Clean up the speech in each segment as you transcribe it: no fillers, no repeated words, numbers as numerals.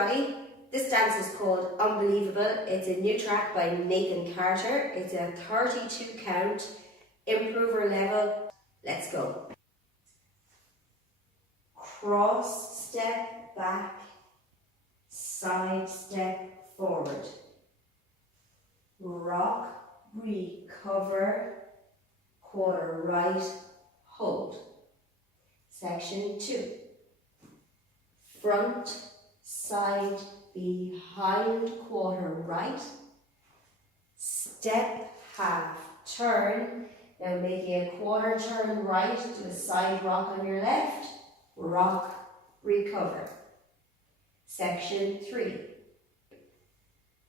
everybody, this dance is called Unbelievable. It's a new track by Nathan Carter. It's a 32 count, improver level. Let's go. Cross step back, side step forward. Rock, recover, quarter right, hold. Section 2. Front, side, behind, quarter right. Step, half, turn. Now making a quarter turn right to a side rock on your left. Rock, recover. Section 3.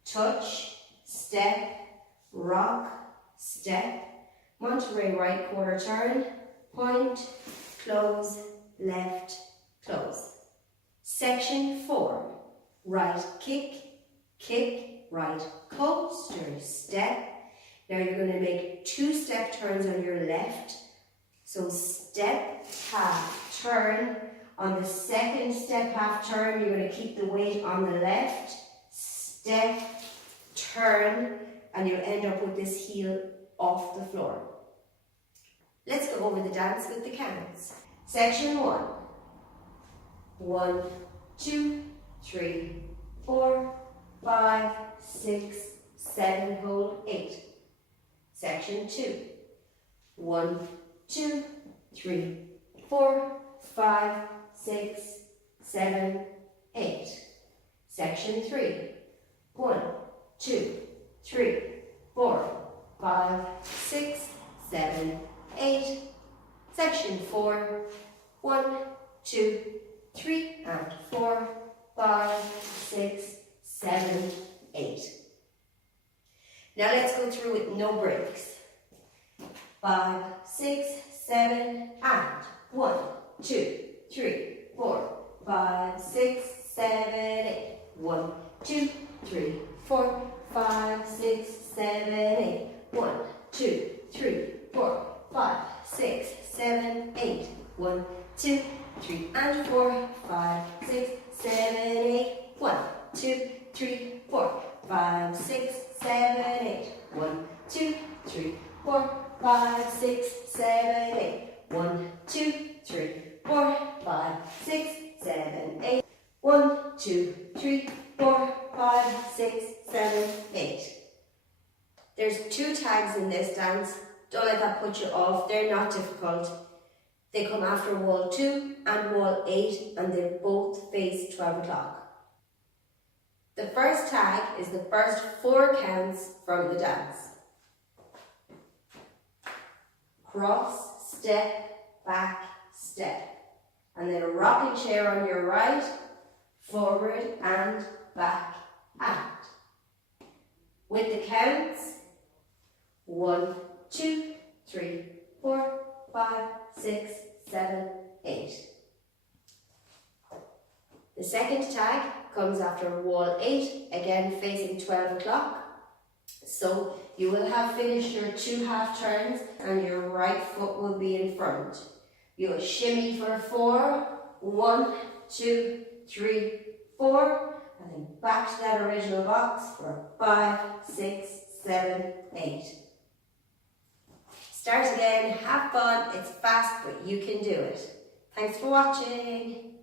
Touch, step, rock, step. Monterey right quarter turn. Point, close, left, close. Section 4. Right kick, kick, right coaster, step. Now you're going to make 2 step turns on your left. So step, half, turn. On the second step, half turn, you're going to keep the weight on the left. Step, turn, and you'll end up with this heel off the floor. Let's go over the dance with the counts. Section 1. 1, 2, 3, 4, 5, 6, 7, hold 8. Section 2. 1, 2, 3, 4, 5, 6, 7, 8. Section 3. 1, 2, 3, 4, 5, 6, 7, 8. Section 4. 1, 2, 3, and 4, 5, 6, 7, 8. Now let's go through with no breaks. 5, 6, 7, and 1, 2, 3, 4, 5, 6, 7, 8. 1, 2, 3, 4, 5, 6, 7, 8. 1, 2, 3, 4, 5, 6, 7, 8. 1, 2, 3, and 4, 5, 6, 7, 8. 1, 2, 3, 4, 5, 6, 7, 8. 1, 2, 3, 4, 5, 6, 7, 8. 1, 2, 3, 4, 5, 6, 7, 8. 1, 2, 3, 4, 5, 6, 7, 8. There's 2 tags in this dance. Don't let that put you off. They're not difficult. They come after wall 2 and wall 8, and they both face 12 o'clock. The first tag is the first 4 counts from the dance. Cross, step, back, step. And then a rocking chair on your right, forward and back and. With the counts, 1, 2, 3, 4, 5, 6, 7, 8. The second tag comes after wall 8, again facing 12 o'clock. So you will have finished your 2 half turns and your right foot will be in front. You'll shimmy for 4, 1, 2, 3, 4, and then back to that original box for 5, 6, 7, 8. Start again, have fun, it's fast, but you can do it. Thanks for watching.